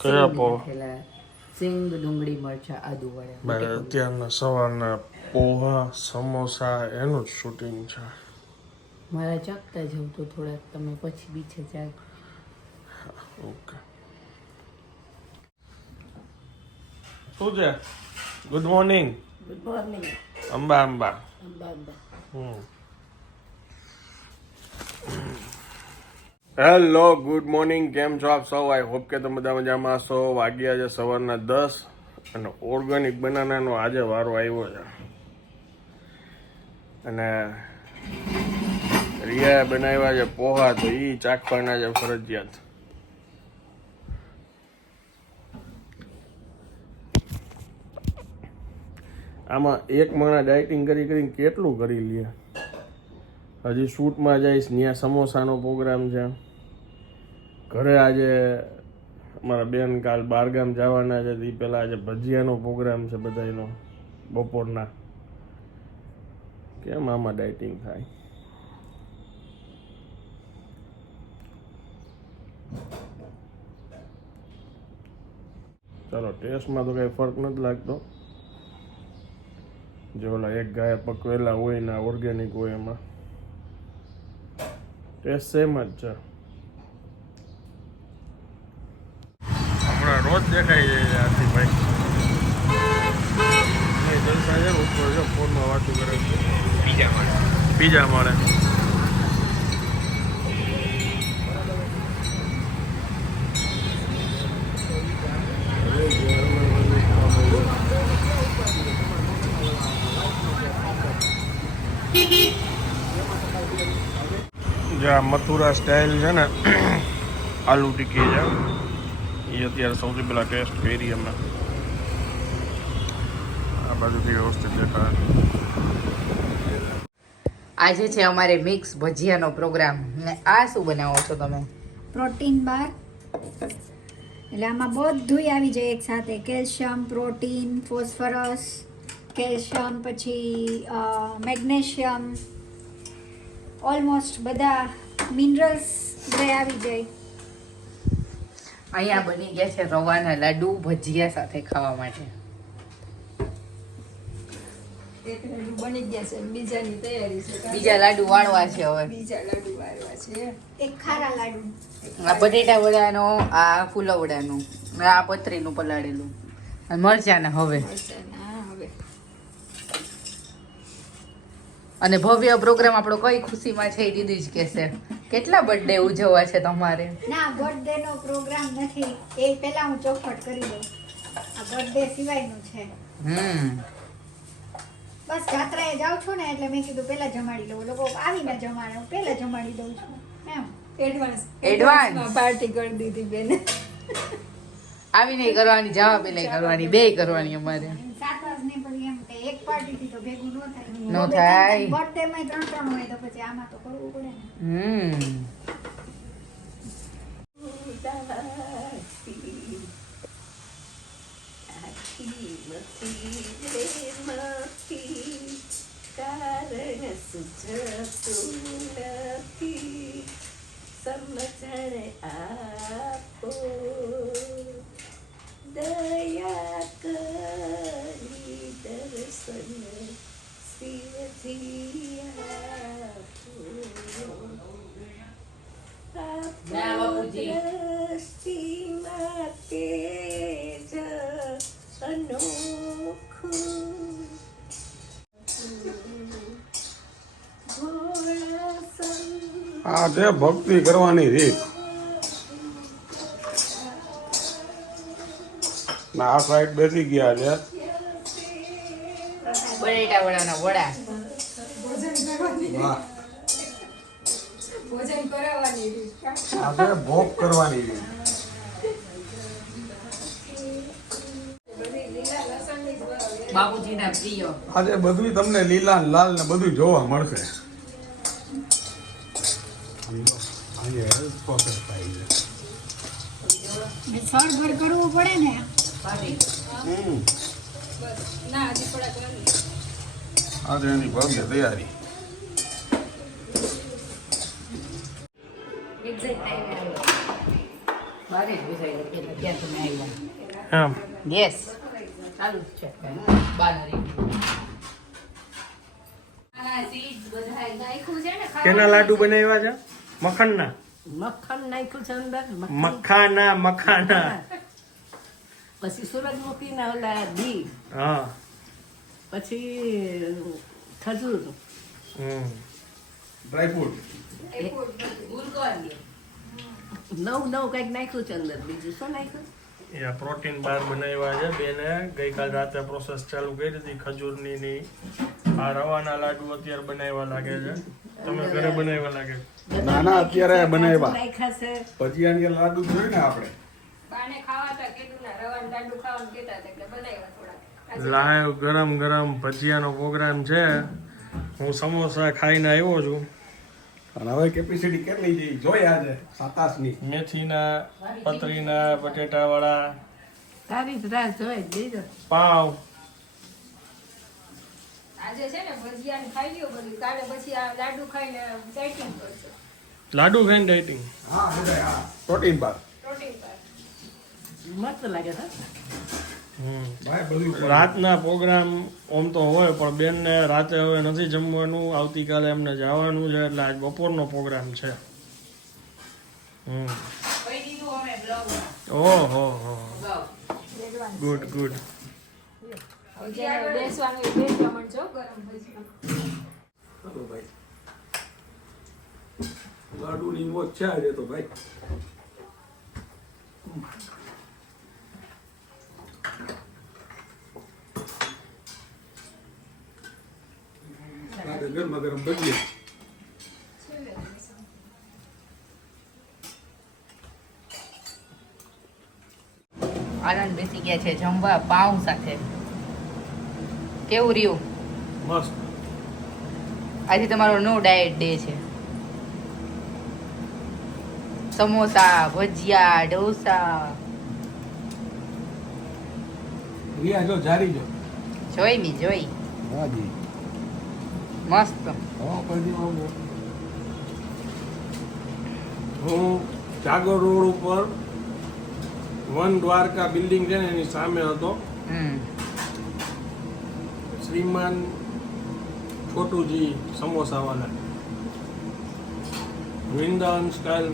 કયા પોવા? સિંગ ડુંગળી મરચા આદુ મારે અત્યારના સવારના પોહા સમોસા એનું જ શૂટિંગ છે. મારા ચાકતા જવું તો થોડાક તમે પછી બીજે ઓકે. શું છે? Good morning good morning Amba. Amba Amba. Amba hello good morning. કેમ છો આપ સૌ? આઈ હોપ કે તમે બધા મજામાં છો વાગ્યા છે સવારના દસ અને ઓર્ગેનિક બનાનાનો આજે વારો આવ્યો છે. અને રિયાએ બનાવ્યા છે પોહા તો એ ચાખવાના છે ફરજિયાત. આમાં એક માણસ ડાયટિંગ કરી કરીને કેટલું કરી લે? હજી શૂટમાં જઈશ ત્યાં સમોસાનો પ્રોગ્રામ છે. ઘરે આજે અમારા બેન કાલ બારગામ જવાના છે એ પહેલાં આજે ભજીયાનો પ્રોગ્રામ છે બધાનો બપોરના. કેમ આમાં ડાયટિંગ થાય? ચાલો, ટેસ્ટમાં તો કંઈ ફરક નથી લાગતો. જે ઓલા એક ગાય પકવેલા હોય ને ઓર્ગેનિક હોય એમાં. ટેસ્ટ સેમ જ છે. હમણાં રોજ દેખાઈ જાય છે આથી ભાઈ. જલસા છે ઉપર જો ફોનમાં વાતું કરે બીજા મળે. બીજા મળે જે આ મથુરા સ્ટાઇલ છે ને આલુ ટીકી છે. એ અત્યારે સૌથી પહેલાં ટેસ્ટ કરી અમે. આ બાજુથી વ્યવસ્થિત દેખાય. આજે છે અમારે મિક્સ ભજીયાનો પ્રોગ્રામ ને આ શું બનાવો છો તમે? Protein bar. એટલે આમાં બધુંય આવી જાય એક સાથે કેલ્શિયમ પ્રોટીન ફોસ્ફરસ કેલ્શિયમ પછી મેગ્નેશિયમ. ઓલમોસ્ટ બધા મિનરલ્સ બધે આવી જાય. અહીંયા બની ગયા છે રવાના લાડુ ભજીયા સાથે ખાવા માટે. એક લાડુ બની ગયા છે બીજાની તૈયારી છે. બીજા લાડુ વાળવા છે હવે. બીજા લાડુ વાળવા છે. એક ખારા લાડુ. આ બટેટા વડાનો આ ફૂલા નું ને આ પતરીનું પલાળેલું. અને મરચાના હવે. મરચાના હવે અને ભવ્ય પ્રોગ્રામ આપણો કઈ ખુશીમાં છે એ દીદી જ કહેશે. કેટલા બર્થડે ઉજવવા છે તમારે? ના બર્થડે નો પ્રોગ્રામ નથી. એ પહેલા હું ચોખવટ કરી દઉં આ બર્થડે સિવાયનું છે. હમ. બસ જાત્રાએ જાઉં છું ને એટલે મેં કીધું પહેલા જમાડી લઉં. લોકો આવીને જમાડે હું પહેલા જમાડી દઉં છું. એમ. એડવાન્સ એડવાન્સ પાર્ટી કરી દીધી બેન. આવીને કરવાની જવા એટલે કરવાની બે કરવાની અમારે. સાત વાગને પછી એમ કે એક પાર્ટીથી તો ભેગું ન થાય. ન થાય. બર્થડે માં ત્રણ ત્રણ હોય તો પછી આમાં તો કરવું પડે ને હમ કારણ સુજતું નથી સમજણ આપો આ છે ભક્તિ કરવાની રીત. ના આ સાઈડ બેસી ગયા છે. બટેટા વડાના વડા. ભોજન કરાવવાની રીત. છે ભોગ કરવાની રીત. બાપુજીના પ્રિય. આજે બધું તમને લીલા ને લાલ ને બધું જોવા મળશે. સળભર કરવું પડે ને. આજે એની ભવ્ય તૈયારી. એમ. યસ ચાલુ જ છે. બાનરી. કેના લાડુ બનાવ્યા છે? મખણના મખણ નાખ્યું છે અંદર મખાના. મખાના પછી સૂરજમુખીના ઓલા ઘી. હા. પછી ખજૂર. ડ્રાયફ્રૂટ નવ નવ કંઈક નાખ્યું છે અંદર બીજું શું નાખ્યું? એ પ્રોટીન બાર બનાવ્યા છે. બેને ગઈકાલ રાતે પ્રોસેસ ચાલુ કરી હતી. ખજૂરની ની આ રવાના લાડુ અત્યારે બનાવ્યા લાગે છે. તમે ઘરે બનાવ્યા લાગે? ના, ના, અત્યારે બનાવ્યા. ભજીયાની લાડુ જોઈ ને આપણે. લાઈવ ગરમ ગરમ ભજીયાનો પ્રોગ્રામ છે. હું સમોસા ખાઈને આવ્યો છું. અને હવે કેપેસિટી કેટલી જઈ જોઈ આજે સાતાસની મેથીના પતરીના બટેટાવાળા. તારી રાહ જોઈ દીધો પાવ. આજે છે ને ભજીયા ખાઈ લ્યો બધું. કાલે પછી આ લાડુ ખાઈને ડાયટિંગ કરશો લાડુ ખાઈને ડાયટિંગ હા હા પ્રોટીન બાર પ્રોટીન બાર મસ્ત લાગે છે. રાતના પ્રોગ્રામ ઓમ તો હોય પણ બેનને રાતે હવે નથી જમવાનું આવતીકાલે એમને જવાનું છે એટલે આજ બપોરનો પ્રોગ્રામ છે. હમ. કઈ દીધું ઓહો હો. Blog good good. લાડુ લાડુની મોજ છે આજે તો ભાઈ રાતે ગરમા ગરમ ભજીયા આનંદ બેસી ગયા છે જમવા પાઉં સાથે. કેવું રહ્યું? મસ્ત. આજે તમારો નો ડાયટ ડે છે. સમોસા ભજીયા ઢોસા. રિયા જો જારી જો. જોઈ મી જોઈ. હાજી મસ્ત. હા જાગર રોડ ઉપર વન દ્વારકા બિલ્ડિંગ છે ને એની સામે હતો. શ્રીમાન છોટુજી સમોસાવાલા. વૃંદાવન સ્ટાઇલ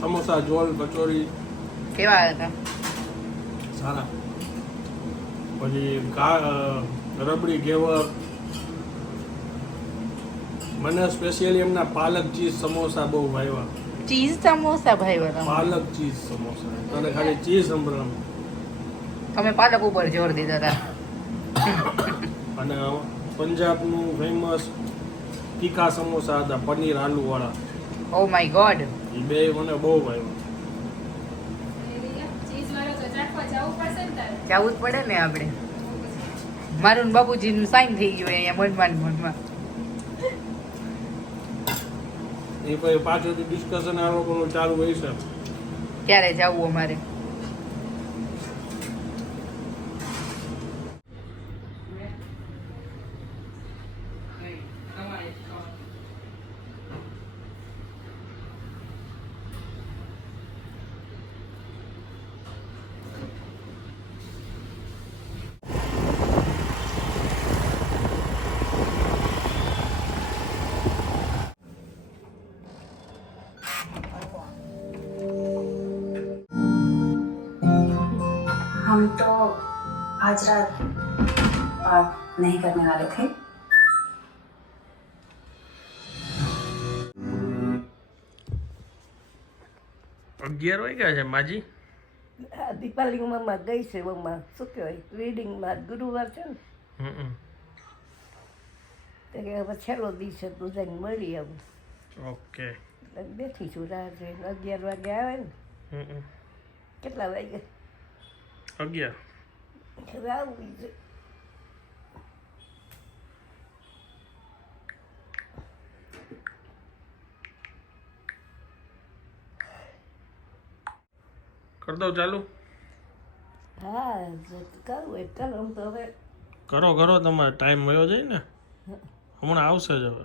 સમોસા જોલ કચોરી. કેવા હતા? સારા. પછી રબડી ઘેવર. મને સ્પેશિયલી એમના પાલક ચીઝ સમોસા બહુ ભાવ્યા. ચીઝ સમોસા ભાવ્યા પાલક ચીઝ સમોસા. તને ખાલી ચીઝ સંભળામ તમે પાલક ઉપર જોર દીધા હતા અને પંજાબનું ફેમસ તીખા સમોસા હતા પનીર આલુ વાળા ઓ માય ગોડ એ બે મને બહુ ભાવ્યા. જવું જ પડે ને આપણે. મારું બાબુજીનું સાઈન થઈ ગયું અહીંયા મનમાં મનમાં એ પછી પાછળથી ડિસ્કશન આ લોકોનું ચાલુ હોય છે. ક્યારે જવું અમારે? आज रात बात नहीं करने वाले थे અગિયાર વાગ્યા છે માજી આ દીપાલી ઉમામાં ગઈ છે ઉમા શું કહેવાય રીડિંગમાં ગુરુવાર છે ને હમ તો કે હવે છેલ્લો દિવસ છે તું જઈને મળી આવું ઓકે એટલે બેઠી છું રાહ જોઈને અગિયાર વાગે આવે ને હમ કેટલા વાગે અગિયાર હવે આવવું છે દઉં ચાલુ? હા કરું એ કરું તો હવે કરો કરો તમારે ટાઈમ મળ્યો જાય ને? હમણાં આવશે જ હવે.